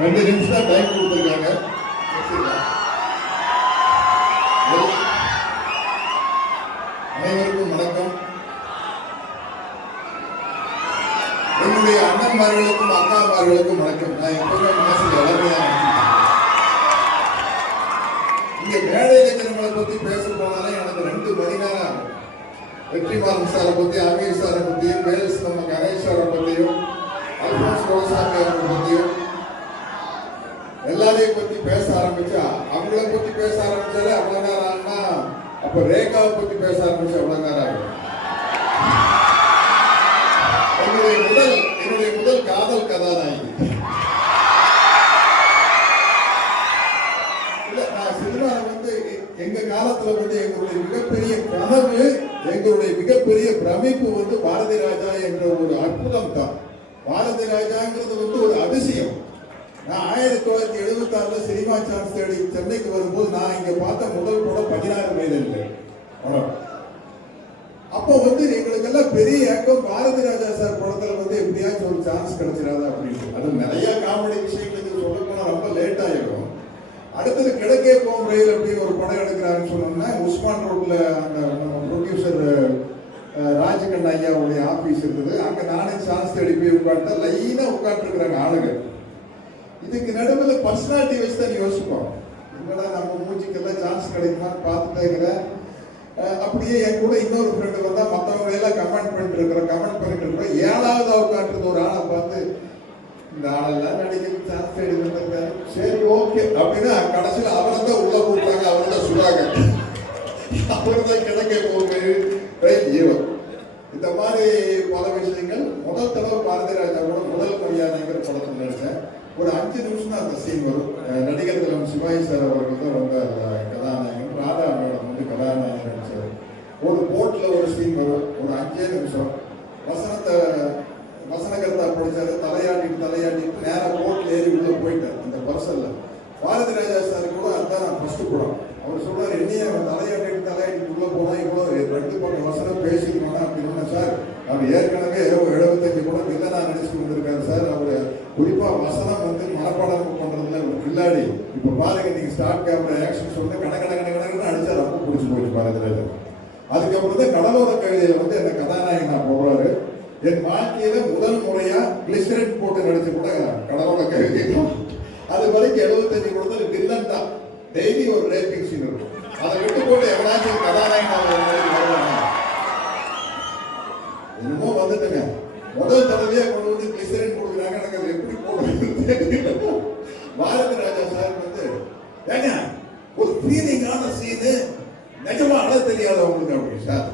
ரெண்டு நிமிஷம் தான் டைம் கொடுத்துருக்காங்க. அனைவருக்கும் வணக்கம். என்னுடைய அண்ணன்மார்களுக்கும் அக்காமார்களுக்கும் வணக்கம். நான் எப்பவுமே மனசில் இளமையா இங்க மேடை இளைஞர்களை பத்தி பேச போனாலே எனக்கு ரெண்டு மணி நேரம் வெற்றிமாறன் சாரை பத்தி அமீர் சார் அப்ப ரேகாவை பத்தி பேச ஆரம்பிச்சு எவ்வளவு நேரம் ஆகும்? என்னுடைய முதல் என்னுடைய முதல் காதல் கதாநாயகி. நான் வந்து எங்க காலத்துல வந்து எங்களுடைய மிகப்பெரிய கனவு எங்களுடைய மிகப்பெரிய பிரமிப்பு வந்து பாரதி ராஜா என்ற ஒரு அற்புதம் தான் பாரதி ராஜாங்கிறது வந்து ஒரு அதிசயம் நான் ஆயிரத்தி தொள்ளாயிரத்தி சினிமா சான்ஸ் தேடி சென்னைக்கு வரும்போது நான் இங்க பார்த்த முதல் படம் பதினாறு வயதில் படம். அப்போ வந்து எங்களுக்கெல்லாம் பெரிய ஏக்கம் பாரதி ராஜா சார் படத்துல வந்து எப்படியாச்சும் ஒரு சான்ஸ் கிடைச்சிடாதா அப்படின்னு. அது நிறைய காமெடி விஷயங்களுக்கு சொல்ல போனா ரொம்ப லேட் ஆயிடும் அடுத்தது கிழக்கே போம் ரயில் அப்படின்னு ஒரு படம் எடுக்கிறாருன்னு சொன்னோம்னா உஸ்மான் ரோட்ல அந்த ப்ரொடியூசர் ராஜகண்ண ஐயாவுடைய ஆபீஸ் இருக்குது. அங்க நானே சான்ஸ் தேடி போய் உட்காந்து லைனா உட்காந்துருக்குறாங்க ஆளுங்க. இதுக்கு நடுவில் பர்சனாலிட்டி வச்சு தான் யோசிப்போம் என்னடா நம்ம மூச்சுக்கெல்லாம் சான்ஸ் கிடைக்குமான்னு பார்த்துட்டே இருக்கிறேன் அப்படியே என் கூட இன்னொரு ஃப்ரெண்டு வந்தா மற்றவங்க எல்லாம் கமெண்ட் பண்ணிட்டு இருக்கிறோம் கமெண்ட் பண்ணிட்டு இருக்கிறோம் ஏழாவது உட்காந்துருந்த ஒரு ஆளை பார்த்து இந்த ஆளெல்லாம் நடிக்கிறது சான்ஸ் தேடி சரி ஓகே அப்படின்னா கடைசியில் அவரை தான் உள்ள கூப்பிட்டாங்க அவரை தான் சுடாங்க அவர் தான் கிடைக்க போகுது. ஹீரோ மாதிரி பல விஷயங்கள். முதல் தடவை பாரதி ராஜாவோட முதல் மரியாதைங்கிற படத்தில் நடித்தேன் ஒரு அஞ்சு நிமிஷம் தான் அந்த சீன் வரும். நடிகர் திலம் சிவாஜி சார் அவர்கள் தான் வந்து அந்த கதாநாயகன். ராதா மேடம் வந்து கதாநாயகன் நடிச்சார் ஒரு போட்டில் ஒரு சீன் வரும். ஒரு அஞ்சே நிமிஷம். வசனத்தை வசனகர்த்தா படிச்சாரு. தலையாட்டிட்டு தலையாட்டிட்டு நேராக போட்டில் ஏறி உள்ளே போயிட்டார். அந்த பர்சனில் பாரதி ராஜா சார் கூட அதான் நான் ஃபர்ஸ்ட் படம் அவர் சொல்றாரு என்னைய அவன் தலையாட்டிட்டு தலையாட்டிட்டு உள்ள போனா இவ்வளவு ரெண்டு பக்கம் வசனம் பேசிக்கணும் அப்படின்னு சார் அவர் ஏற்கனவே எழுபத்தஞ்சு கூட இருந்திருக்காரு சார். அவர் குறிப்பாக வசனம் வந்து மனப்பாடம் பண்ணுறதுல ஒரு கில்லாடி. இப்போ பாருங்க நீங்கள் ஸ்டார்ட் கேமரா ஆக்ஷன் சொல்லிட்டு கட கட கட கடன்னு அடிச்சா ரொம்ப பிடிச்சி போயிடுச்சு பாரதி அதுக்கப்புறம் தான் கடலோர கவிதையில் வந்து என்ன கதாநாயகனா போடுறாரு. என் வாழ்க்கையில முதல் முறையா கிளிசரின் போட்டு நடிச்சு கூட கடலோர கவிதை அது வரைக்கும் எழுபத்தஞ்சு கொடுத்தது வில்லன் தான். டெய்லி ஒரு ரேப்பிங் சீன் இருக்கும். அதை விட்டு போட்டு எவனாச்சும் கதாநாயகனா ஒரு ஃபீலிங்கான சீனு நிஜமா அழ தெரியாது அவங்களுக்கு அப்படி சார்.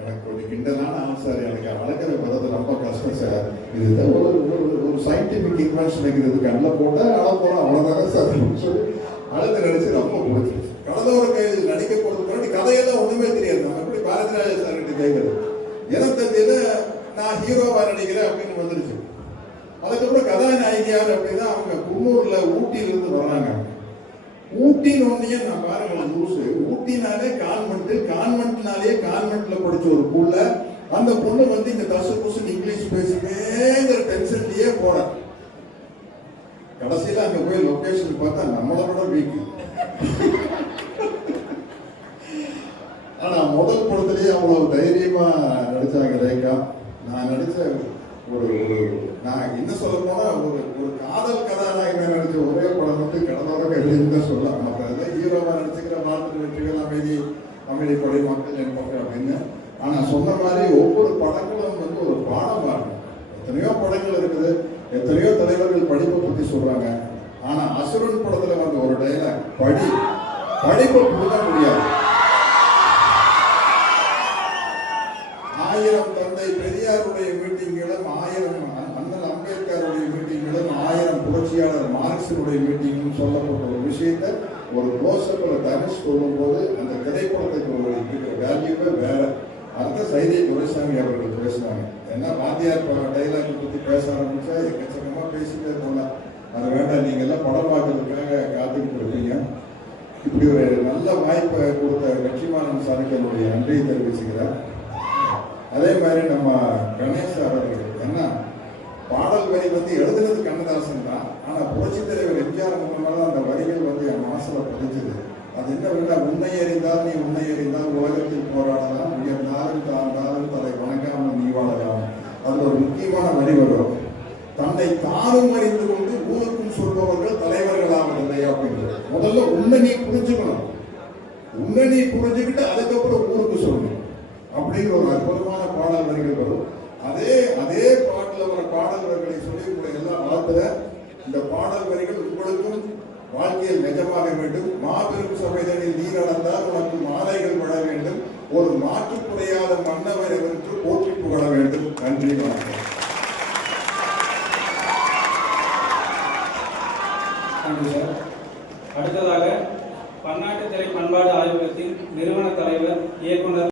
எனக்கு கொஞ்சம் கிண்டலான ஆள் சார் எனக்கு வளர்க்குற வர்றது ரொம்ப கஷ்டம் சார். இது ஒரு ஒரு- சயின்டிஃபிக் இன்வென்ஷன் இது கண்ணில் போட்டால் அழ போகிறோம் அவ்வளோதானே சார். சொல்லி அழுது நடிச்சு ரொம்ப பிடிச்சிருச்சு. கடலோர கையில் நடிக்க போகிறது முன்னாடி கதையெல்லாம் ஒன்றுமே தெரியாது. நம்ம எப்படி பாரதிராஜ சார் கிட்ட கேட்குறது? எனக்கு தெரிஞ்சது நான் ஹீரோவாக நடிக்கிறேன் அப்படின்னு வந்துருச்சு. அதுக்கப்புறம் கதாநாயகி யார் அப்படின்னா அவங்க குன்னூரில் ஊட்டியிலிருந்து வராங்க வர்றாங்க. ஊட்டின்னு நான் பாருங்க லூசு ஊட்டினாலே கான்வெண்ட் கான்வென்ட்னாலே கான்வென்ட்ல படிச்ச ஒரு புள்ள. அந்த பொண்ணு வந்து இங்க தசு புசுன்னு இங்கிலீஷ் பேசுவேங்கிற டென்ஷன்லயே போறேன். கடைசியில அங்க போய் லொகேஷன் பார்த்தா நம்மளை விட வீக் ஆனா முதல் படத்துலயே அவ்வளவு தைரியமா நடிச்சாங்க ரேகா. நான் நடிச்ச ஒரு ஒரு நான் என்ன சொல்ல போனா ஒரு ஒரு காதல் கதாநாயகன் நடிச்ச ஒரே படம் வந்து கடலோர கவிதைன்னு தான் சொல்லலாம் மற்ற எல்லாம் ஹீரோவா நடிச்சுக்கிற வாழ்த்து வெற்றிகள் அமைதி அமைதி படை மக்கள் என் பக்கம் அப்படின்னு ஆனா சொன்ன மாதிரி ஒவ்வொரு படங்களும் வந்து ஒரு பாடம் பாருங்க எத்தனையோ படங்கள் இருக்குது எத்தனையோ தலைவர்கள் படிப்பை பத்தி சொல்றாங்க. ஆனா அசுரன் படத்துல வந்த ஒரு டைலாக் படி படிப்பை கொடுக்க முடியாது. ஆயிரம் தந்தை பெரியாருடைய மீட்டிங்களும் ஆயிரம் அண்ணல் அம்பேத்கருடைய மீட்டிங்களும் ஆயிரம் புரட்சியாளர் மார்க்சினுடைய மீட்டிங்கும் சொல்லப்பட்ட ஒரு விஷயத்தை ஒரு க்ளோஸ்அப்ல தனுஷ் சொல்லும்போது அந்த திரைப்படத்துக்கு ஒரு வேல்யூவே வேற. அடுத்த சைதை துரைசாமி அவர்கள் பேசினாங்க ஏன்னா வாத்தியார் டைலாக் பத்தி பேச ஆரம்பிச்சா எக்கச்சக்கமா பேசிட்டே போகலாம் அது வேண்டாம் நீங்க எல்லாம் படம் பார்க்கறதுக்காக காத்துக்கிட்டு இருக்கீங்க. இப்படி ஒரு நல்ல வாய்ப்பை கொடுத்த லட்சுமானன் சாருக்கு என்னுடைய நன்றியை தெரிவிச்சுக்கிறேன் அதே மாதிரி நம்ம கணேஷ் அவர்கள் என்ன பாடல் வரி வந்து எழுதுனது கண்ணதாசன் தான் ஆனா புரட்சி தலைவர் எம்ஜிஆர் மூலமாக அந்த வரிகள் வந்து என் மனசுல பதிஞ்சது. அது என்ன வேண்டாம் உன்னை அறிந்தால் நீ உன்னை அறிந்தால் உலகத்தில் போராடலாம். புரிஞ்சுக்கணும் உன்னை நீ புரிஞ்சுக்கிட்டு அதுக்கப்புறம் ஊருக்கு சொல்லணும் அப்படிங்கிற ஒரு அற்புதமான பாடல் வரிகள் வரும். அதே அதே பாட்டில் வர பாடல் வரிகளை சொல்லி உங்களை எல்லாம் வளர்த்துற இந்த பாடல் வரிகள் உங்களுக்கும் வாழ்க்கையில் நிஜமாக வேண்டும். மாபெரும் சபைதனில் நீ நடந்தால் உனக்கு மாலைகள் வர வேண்டும். ஒரு மாற்று குறையாத மன்னவர் என்று போற்றி புகழ வேண்டும். நன்றி வணக்கம். நன்றி சார். அடுத்ததாக பன்னாட்டு திரை பண்பாடு ஆய்வகத்தின் நிறுவன தலைவர் இயக்குனர்